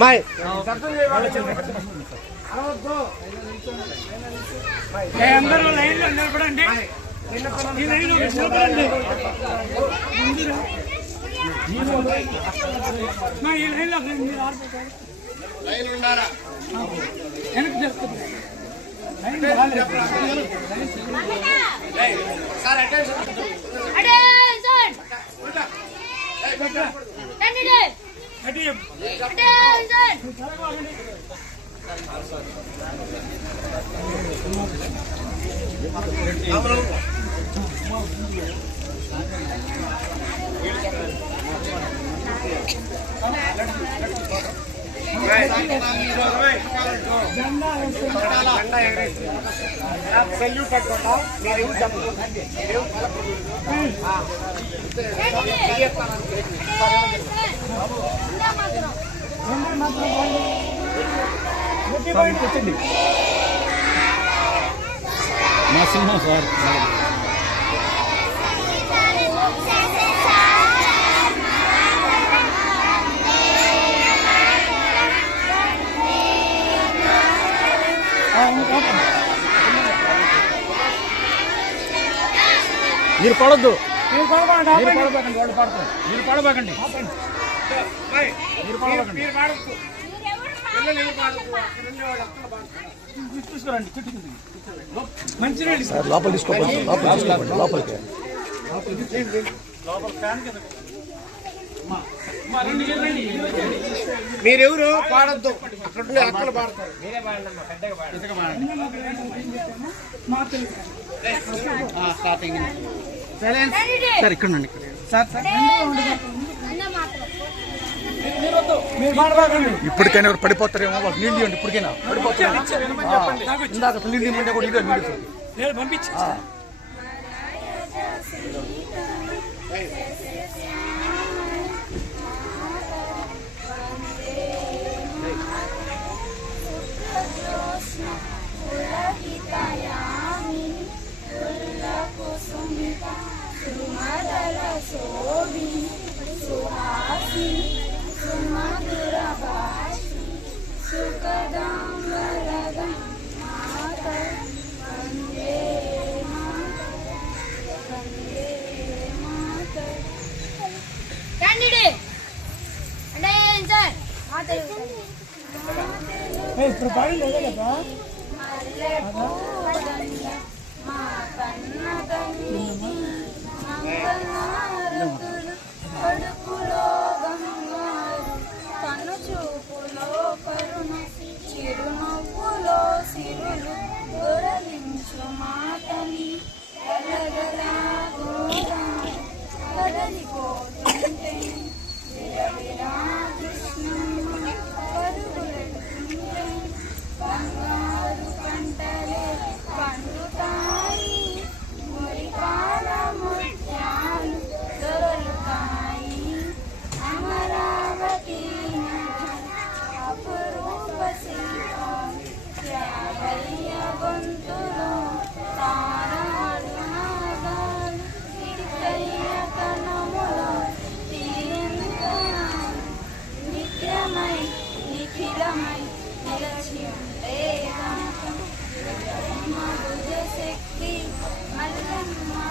మాయ్ అందరూ లైన్లో నిలబడండి ఈ లైన్లో నిలబడండి. మా ఈ లైన్ మీరు ఆడిపోతారు వెనక్కి జరుగుతుంది లైన్ బాగాలేదు. Attention! Candidate! అటు చెప్పు. Attention! సెల్యూట్ పట్టుకుంటా మీరు మా సింహం సార్. మీరు పడద్దు. మీరు. పడబోకండి వాళ్ళు పడతారు. మీరు పడబోకండి. మీరు పడబోకండి. తీసుకురండి ఇస్తారు. లోపల తీసుకోండి లోపల తీసుకోండి లోపలికి. రెండు చేతులు రండి. మీరెవరు? పాడొద్దు. అక్కడ ఉండే అక్కలు పాడతారు Candidate! సార్ ఇక్కడ ఇప్పటికైనా ఎవరు పడిపోతారేమో వాళ్ళు. నీళ్ళు ఇవ్వండి ఇప్పటికైనా. పడిపోతారు? ఇందాక నీళ్ళు ఇవ్వమంటే కూడా నీళ్ళు నీళ్ళు పంపించి. ఏ,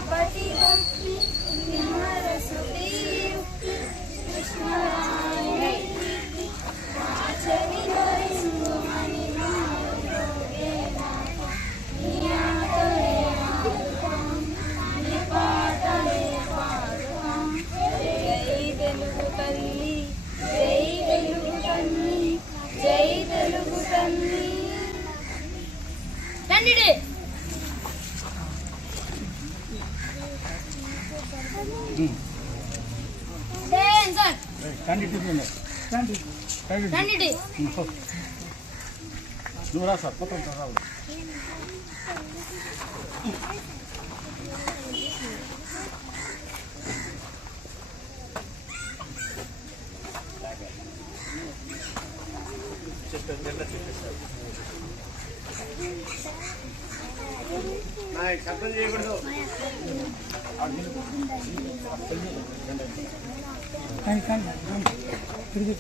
Abba, Abba, Abba, Abba, Abba, Abba, Abba, Abba, Abba, Abba, Abba, Abba, Abba, Abba, నువ్వు రా సార్ కొత్త రావు నాయ్ శబ్దం చేయకూడదు కానీ కానీ తిరిగి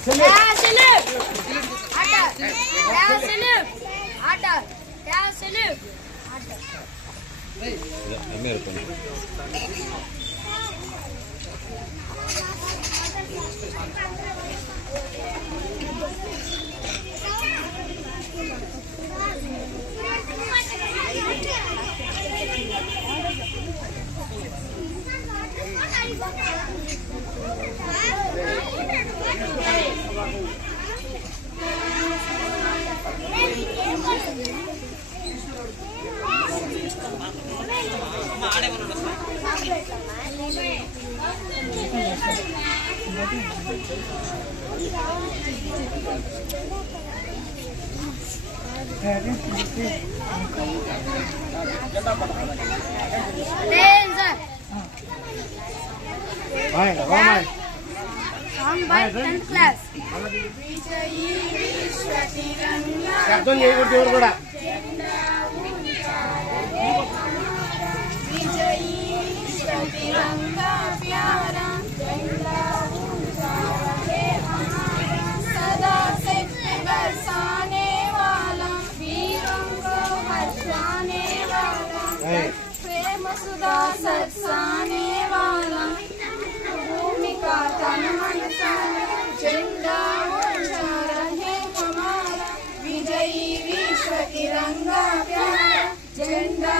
Salute! Order! Salute! எங்கே இருக்கும் Song by 10th class. శబ్దం చేయకూడదు ఎవరు కూడా सुधा सरसाने वाला भूमि का तन मन झंडा ऊँचा रहे हमारा, विजयी विश्व तिरंगा प्यारा झंडा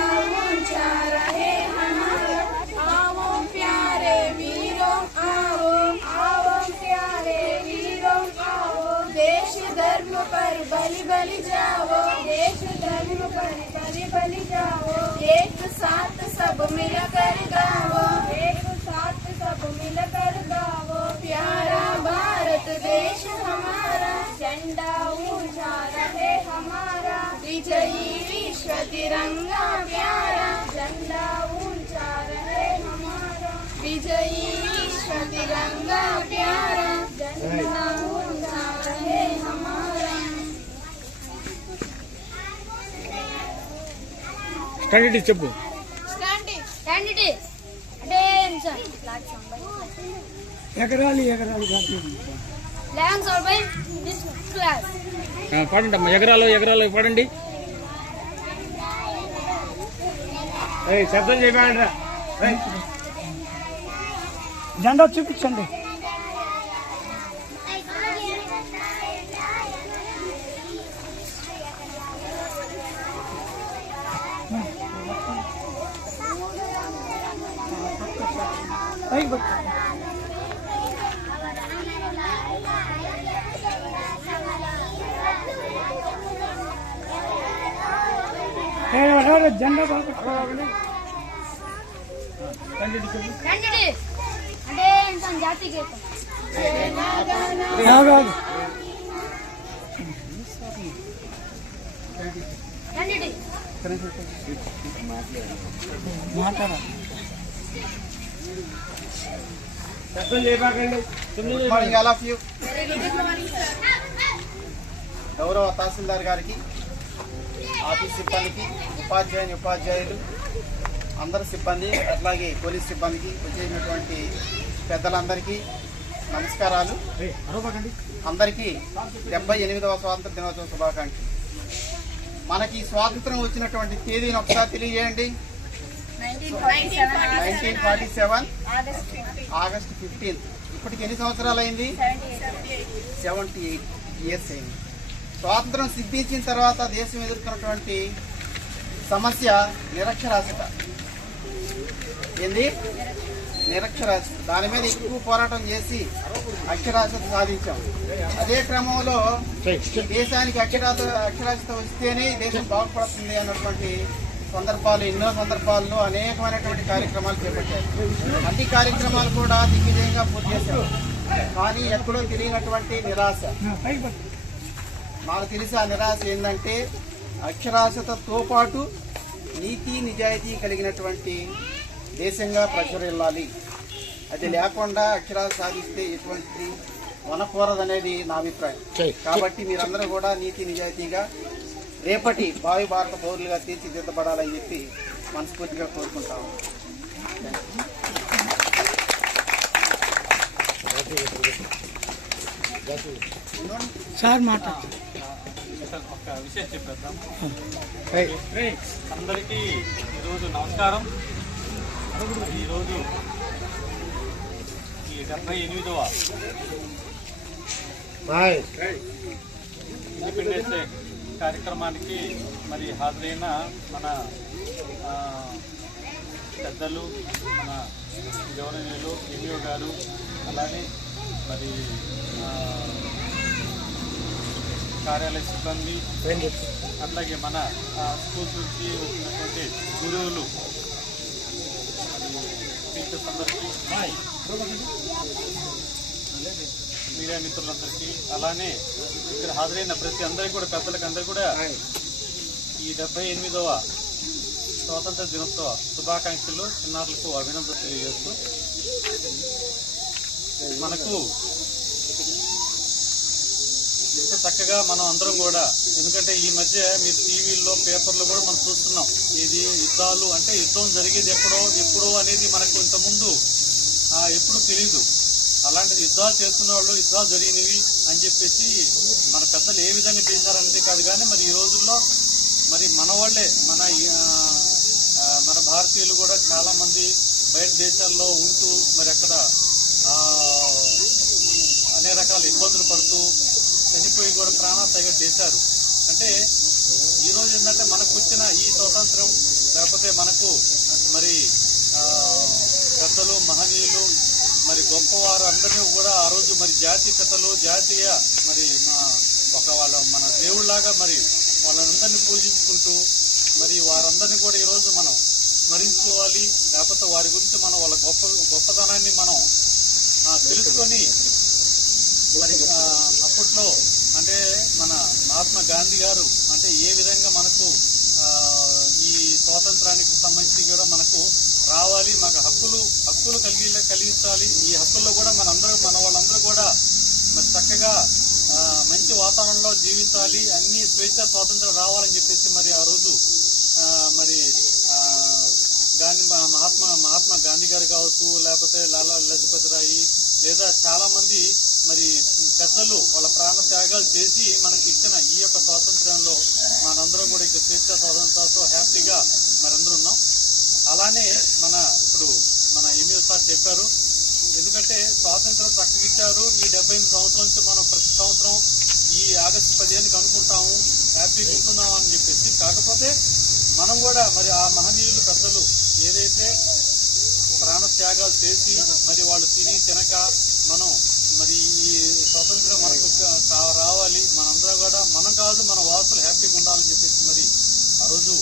प्यारे वीरों, आओ आओ प्यारे वीरों, आओ। देश धर्म पर बलि बलि जाओ, देश धर्म पर बलि बलि जाओ। एक साथ सब मिलकर गाओ एक साथ सब मिलकर गाओ प्यारा भारत देश हमारा झंडा ऊंचा रहे हमारा विजयी विश्व तिरंगा प्यारा झंडा ऊंचा रहे हमारा विजयी विश्व तिरंगा प्यारा झंडा ऊंचा रहे हमारा స్టాండర్డ్ చెప్పు ఎకరాలు ఎకరాలు. పాడండి అమ్మా. ఎకరాలు ఎకరాలు పాడండి. ఏయ్, శబ్దం ఏయ్, జెండా చూపించండి. పైకి జెండా. Candidate! మాట్లాడాలి. శబ్దం చేయబాకండి good morning all of you. గౌరవ తహసీల్దార్ గారికి ఆఫీస్ సిబ్బందికి ఉపాధ్యాయుని ఉపాధ్యాయులు అందరి సిబ్బంది అట్లాగే పోలీస్ సిబ్బందికి వచ్చేసినటువంటి పెద్దలందరికీ నమస్కారాలు. అందరికీ డెబ్బై ఎనిమిదవ స్వాతంత్ర దినోత్సవ శుభాకాంక్షలు. మనకి స్వాతంత్రం వచ్చినటువంటి తేదీని ఒకసారి తెలియజేయండి. Nineteen forty seven August fifteenth ఇప్పటికి ఎన్ని సంవత్సరాలు అయింది సెవెంటీ ఎయిట్ ఇయర్స్ అయింది. స్వాతంత్రం సిద్ధించిన తర్వాత దేశం ఎదుర్కొన్నటువంటి సమస్య నిరక్షరాస్యత. ఏంది? నిరక్షరాస్యత. దాని మీద ఎక్కువ పోరాటం చేసి అక్షరాస్యత సాధించాం. అదే క్రమంలో దేశానికి అక్షరాత అక్షరాస్యత వస్తేనే దేశం బాగుపడుతుంది అన్నటువంటి సందర్భాలు ఎన్నో సందర్భాల్లో అనేకమైనటువంటి కార్యక్రమాలు చేపట్టారు. అన్ని కార్యక్రమాలు కూడా దిగ్విజయంగా పూర్తి చేశారు. కానీ ఎక్కడో తెలియనటువంటి నిరాశ. నాకు తెలిసి ఆ నిరాశ ఏంటంటే అక్షరాస్యతతో పాటు నీతి నిజాయితీ కలిగినటువంటి దేశంగా ప్రచురిల్లాలి అది లేకుండా అక్షరాలు సాధిస్తే ఎటువంటి వనకూరదనేది నా అభిప్రాయం. కాబట్టి మీరందరూ కూడా నీతి నిజాయితీగా రేపటి భావి భారత పౌరులుగా తీర్చిదిద్దబడాలని చెప్పి మనస్ఫూర్తిగా కోరుకుంటాము సార్ మాట్లాడు ఒక విషయం చెప్పేద్దాం. అందరికీ ఈరోజు నమస్కారం. ఈరోజు ఈ డెబ్బై ఎనిమిదవ ఇండిపెండెన్స్ డే కార్యక్రమానికి మరి హాజరైన మన పెద్దలు మన గౌరవనీయులు ఎంఈఓ గారు అలానే మరి కార్యాలయ సిబ్బంది అట్లాగే మన స్కూల్స్ నుంచి వచ్చినటువంటి గురువులు టీచర్స్ అందరికీ మీడియా మిత్రులందరికీ అలానే ఇక్కడ హాజరైన ప్రతి అందరికీ కూడా పెద్దలకు అందరికీ కూడా ఈ డెబ్బై ఎనిమిదవ స్వాతంత్ర దినోత్సవ శుభాకాంక్షలు చిన్నారులకు అభినందన తెలియజేస్తూ మనకు ఇంత చక్కగా మనం అందరం కూడా ఎందుకంటే ఈ మధ్య మీరు టీవీల్లో పేపర్లో కూడా మనం చూస్తున్నాం. ఇది యుద్ధాలు అంటే యుద్ధం జరిగేది ఎక్కడో ఎప్పుడో అనేది మనకు ఇంతకుముందు ఎప్పుడు తెలీదు. అలాంటి యుద్ధాలు చేస్తున్న వాళ్ళు యుద్ధాలు జరిగినవి అని చెప్పేసి మన పెద్దలు ఏ విధంగా చేశారనేది కాదు కానీ మరి ఈ రోజుల్లో మరి మన వాళ్ళే మన మన భారతీయులు కూడా చాలా మంది బయట దేశాల్లో ఉంటూ మరి అక్కడ అనే రకాల ఇబ్బందులు పడుతూ చనిపోయి కూడా ప్రాణాత్యాగం చేశారు అంటే ఈ రోజు ఏంటంటే మనకు వచ్చిన ఈ స్వాతంత్రం లేకపోతే మనకు మరి పెద్దలు మహనీయులు మరి గొప్పవారు అందరినీ కూడా ఆ రోజు మరి జాతీయతలు జాతీయ మరి మా ఒక వాళ్ళ మన దేవుళ్ళలాగా మరి వాళ్ళందరినీ పూజించుకుంటూ మరి వారందరినీ కూడా ఈరోజు మనం స్మరించుకోవాలి. లేకపోతే వారి గురించి మనం వాళ్ళ గొప్ప గొప్పతనాన్ని మనం తెలుసుకొని మరి అప్పట్లో అంటే మన మహాత్మా గాంధీ గారు అంటే ఏ విధంగా మనకు ఈ స్వాతంత్రానికి సంబంధించి కూడా మనకు రావాలి మాకు హక్కులు హక్కులు కలిగి కలిగించాలి ఈ హక్కుల్లో కూడా మనందరూ మన వాళ్ళందరూ కూడా మరి చక్కగా మంచి వాతావరణంలో జీవించాలి అన్ని స్వేచ్ఛ స్వాతంత్రం రావాలని చెప్పేసి మరి ఆ రోజు మరి గాంధీ మహాత్మా మహాత్మా గాంధీ గారు కావచ్చు లేకపోతే లాలా లజపతి రాయి లేదా చాలా మంది మరి పెద్దలు వాళ్ళ ప్రాణ త్యాగాలు చేసి మనకి ఇచ్చిన ఈ యొక్క స్వాతంత్ర్యంలో మనందరం కూడా ఇక స్వేచ్ఛ స్వాతంత్రాలతో హ్యాపీగా మరందరూ ఉన్నాం. అలానే మన ఇప్పుడు మన ఎంఈఓ సార్ చెప్పారు. ఎందుకంటే స్వాతంత్రం చక్కగిచ్చారు. ఈ డెబ్బై ఎనిమిది సంవత్సరాల నుంచి మనం ప్రతి సంవత్సరం ఈ ఆగస్టు పదిహేనుకి అనుకుంటాము హ్యాపీగా ఉంటున్నాం అని చెప్పేసి. కాకపోతే మనం కూడా మరి ఆ మహనీయులు పెద్దలు ఏదైతే ప్రాణ త్యాగాలు చేసి మరి వాళ్ళు తిని తినక మనం మరి ఈ స్వతంత్రం మనకు కా- కా- రావాలి. మనందరం కూడా మనం కాదు మన వాసులు హ్యాపీగా ఉండాలని చెప్పేసి మరి ఆ రోజు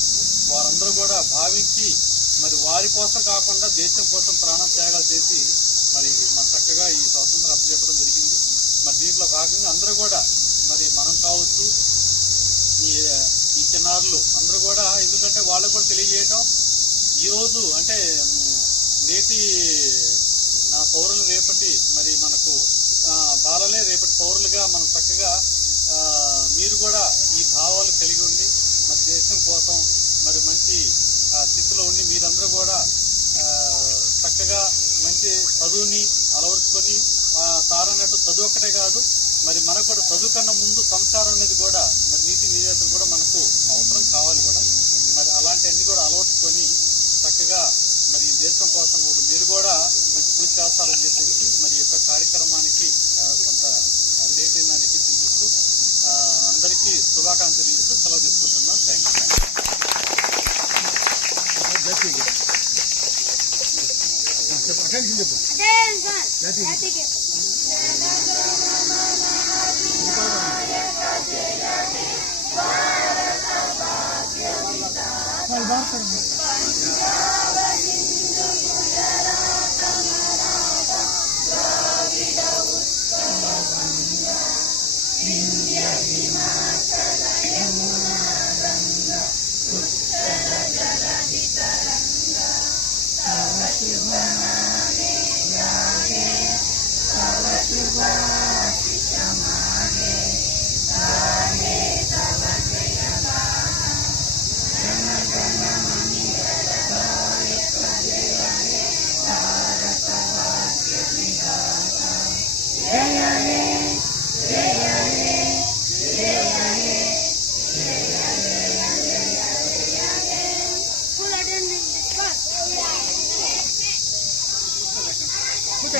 వారందరూ కూడా భావించి మరి వారి కోసం కాకుండా దేశం కోసం ప్రాణ త్యాగాలు చేసి మరి మన చక్కగా ఈ స్వాతంత్రం అప్పచెప్పడం జరిగింది. మరి దీంట్లో భాగంగా అందరూ కూడా మరి మనం కావచ్చు ఈ ఈ చిన్నారులు అందరూ కూడా ఎందుకంటే వాళ్ళకు కూడా తెలియజేయటం. ఈరోజు అంటే నేటి నా పౌరులు రేపటి మరి మనకు ఆ, రేపటి పౌరులుగా మనం చక్కగా మీరు కూడా ఈ భావాలు కలిగి ఉండి మరి దేశం కోసం మరి మంచి స్థితిలో ఉండి మీరందరూ కూడా చక్కగా మంచి చదువుని అలవరుచుకొని ఆ, సార్ అన్నట్టు చదువు ఒక్కటే కాదు మరి మనకు కూడా చదువు కన్నా ముందు సంస్కారం అనేది కూడా మరి నీతి నిజాయితీలు కూడా మనకు అవసరం కావాలి కూడా. మరి అలాంటివన్నీ కూడా అలవర్చుకొని చక్కగా మరి దేశం కోసం కూడా మీరు కూడా మంచి కృషి చేస్తారని చెప్పేసి మరి యొక్క కార్యక్రమానికి లేట్ అయినందుకు చింతిస్తూ అందరికీ శుభాకాంక్షలు ఇస్తూ సెలవు తీసుకుంటున్నాం. Thank you yeah Bhima.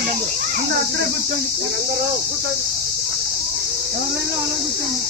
అందరూ అక్కడే కూర్చోండి ఎవరైనా అలా కూర్చోండి.